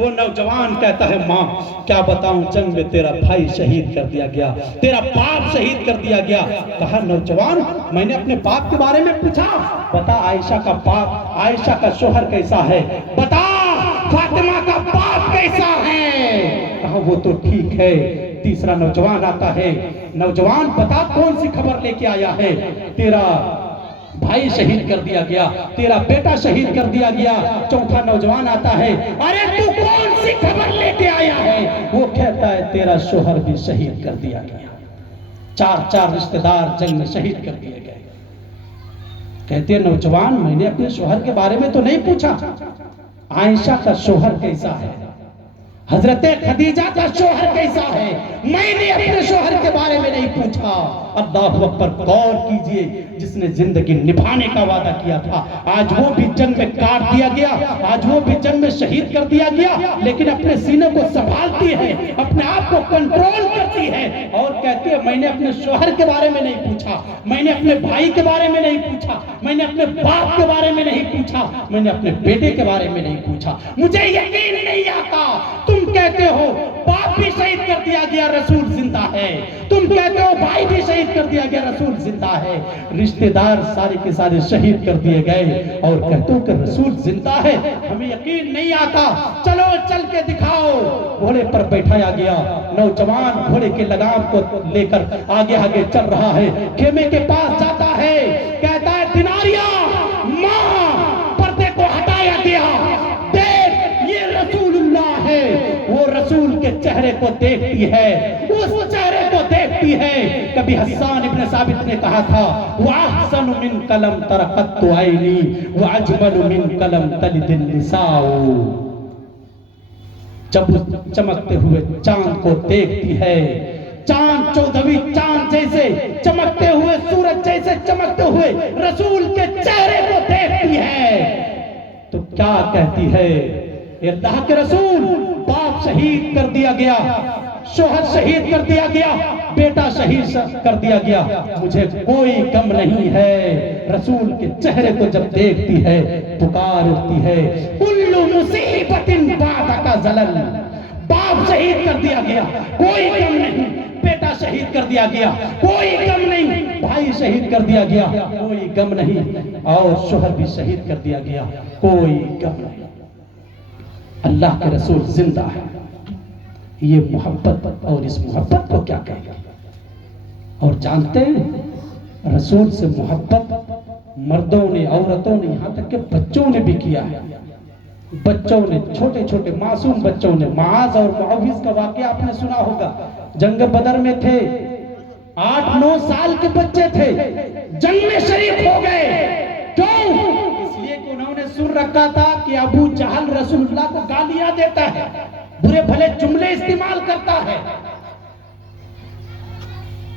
وہ نوجوان کہتا ہے ماں کیا بتاؤں جنگ میں تیرا بھائی شہید کر دیا گیا، تیرا باپ شہید کر دیا گیا۔ کہا نوجوان میں نے اپنے باپ کے بارے میں پوچھا، بتا عائشہ کا باپ، عائشہ کا شوہر کیسا ہے، بتا فاطمہ کا باپ کیسا ہے۔ کہا وہ تو ٹھیک ہے۔ تیسرا نوجوان آتا ہے، نوجوان بتا کون سی خبر لے کے آیا ہے، تیرا بھائی شہید کر دیا گیا، تیرا بیٹا شہید کر دیا گیا۔ چوتھا نوجوان آتا ہے، ارے تو کون سی خبر لے کے آیا ہے، وہ کہتا ہے تیرا شوہر بھی شہید کر دیا گیا۔ چار رشتہ دار جنگ میں شہید کر دیے گئے۔ کہتے ہیں نوجوان میں نے اپنے شوہر کے بارے میں تو نہیں پوچھا، عائشہ کا شوہر کیسا ہے، حضرت خدیجہ کا شوہر کیسا ہے، میں نے اپنے شوہر کے بارے میں نہیں پوچھا۔ اللہ اکبر، غور کیجئے، جس نے زندگی نبھانے کا وعدہ کیا تھا آج وہ بھی جنگ میں کاٹ دیا گیا، آج وہ بھی جنگ میں شہید کر دیا گیا، لیکن اپنے سینے کو سنبھالتی ہے، اپنے آپ کو کنٹرول کرتی ہے اور کہتی ہے میں نے اپنے شوہر کے بارے میں نہیں پوچھا، میں نے اپنے بھائی کے بارے میں نہیں پوچھا، میں نے اپنے باپ کے بارے میں نہیں پوچھا، میں نے اپنے بیٹے کے بارے میں نہیں پوچھا۔ مجھے یقین نہیں آتا، تم کہتے ہو باپ بھی شہید کر دیا گیا رسول زندہ ہے، تم کہتے ہو بھائی بھی شہید کر دیا گیا رسول زندہ ہے، رشتہ دار سارے کے سارے شہید کر دیے گئے اور کہتے ہو کہ رسول زندہ ہے، ہمیں یقین نہیں آتا، چلو چل کے دکھاؤ۔ گھوڑے پر بیٹھایا گیا، نوجوان گھوڑے کے لگام کو لے کر آگے آگے چل رہا ہے، خیمے کے پاس جاتا ہے، کہتا ہے دیناریا ماں پردے کو ہٹایا گیا، دیکھ یہ رسول اللہ ہے۔ وہ رسول کے چہرے کو دیکھتی ہے، اس چہرے کو دیکھتی ہے۔ کبھی حسان ابن ثابت نے کہا تھا وَأَحْسَنُ مِنْكَ لَمْ تَرَ قَطُّ عَيْنِي وَأَجْمَلُ مِنْكَ لَمْ تَلِدِ النِّسَاءُ۔ جب اس چمکتے ہوئے چاند کو دیکھتی ہے، چاند چودھویں چاند جیسے چمکتے ہوئے، سورج جیسے چمکتے ہوئے رسول کے چہرے کو دیکھتی ہے تو کیا کہتی ہے، اللہ کے رسول باپ شہید کر دیا گیا، شوہر شہید کر دیا گیا، بیٹا شہید کر دیا گیا، مجھے کوئی غم نہیں ہے۔ رسول کے چہرے کو جب دیکھتی ہے پکار اٹھتی ہے کل مصیبت بعدک زلل، باپ شہید کر دیا گیا کوئی غم نہیں، بیٹا شہید کر دیا گیا کوئی غم نہیں، بھائی شہید کر دیا گیا کوئی غم نہیں، اور شوہر بھی شہید کر دیا گیا کوئی غم نہیں، اللہ کے رسول زندہ ہے۔ یہ محبت، اور اس محبت کو کیا کہے گا؟ اور جانتے ہیں رسول سے محبت مردوں نے، عورتوں نے، یہاں تک کہ بچوں نے بھی کیا ہے۔ بچوں نے، چھوٹے چھوٹے معصوم بچوں نے، معاذ اور معوذ کا واقعہ آپ نے سنا ہوگا، جنگ بدر میں تھے، 8-9 سال کے بچے تھے، جنگ میں شریک ہو گئے۔ کیوں؟ اس لیے کہ انہوں نے سن رکھا تھا کہ ابو جہل رسول اللہ کو گالیاں دیتا ہے، برے بھلے جملے استعمال کرتا ہے،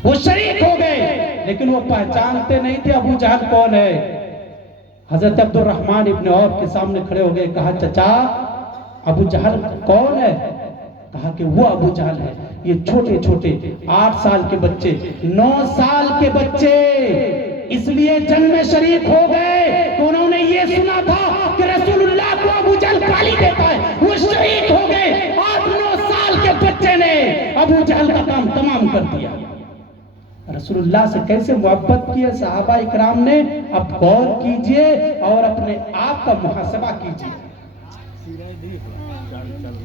وہ شریک ہو گئے، لیکن وہ پہچانتے نہیں تھے ابو جہل کون ہے۔ حضرت عبد الرحمن ابن عوف کے سامنے کھڑے ہو گئے، کہا چچا ابو جہل کون ہے؟ کہا کہ وہ ابو جہل ہے۔ یہ چھوٹے چھوٹے 8 سال کے بچے، 9 سال کے بچے اس لیے جنگ میں شریک ہو گئے کہ انہوں نے یہ سنا تھا کہ رسول اللہ کو ابو جہل گالی دیتا ہے، وہ شریک ہو گئے۔ 8-9 سال کے بچے نے ابو جہل کا کام تمام کر دیا۔ رسول اللہ سے کیسے محبت کی ہے صحابہ اکرام نے، اب غور کیجئے اور اپنے آپ کا محاسبہ کیجئے۔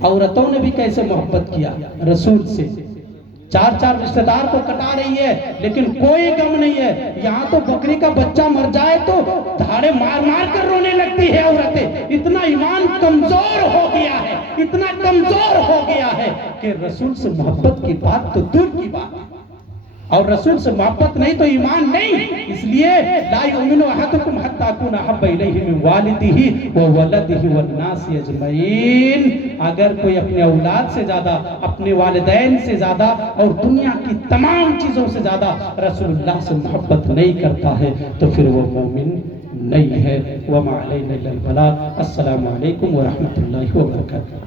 عورتوں نے بھی کیسے محبت کیا رسول سے، 4 رشتہ دار کو کٹا رہی ہے لیکن کوئی غم نہیں ہے۔ یہاں تو بکری کا بچہ مر جائے تو دھاڑے مار مار کر رونے لگتی ہے عورتیں، اتنا ایمان کمزور ہو گیا ہے، اتنا کمزور ہو گیا ہے کہ رسول سے محبت کی بات تو دور کی بات ہے، اور رسول سے محبت نہیں تو ایمان نہیں۔ اس لیے لا یؤمن احدکم حتی اکون احب الیہ من والدہ وولدہ والناس اجمعین۔ اگر کوئی اپنے اولاد سے زیادہ، اپنے والدین سے زیادہ اور دنیا کی تمام چیزوں سے زیادہ رسول اللہ سے محبت نہیں کرتا ہے تو پھر وہ مومن نہیں ہے۔ وما علینا الا البلاغ۔ السلام علیکم ورحمۃ اللہ وبرکاتہ۔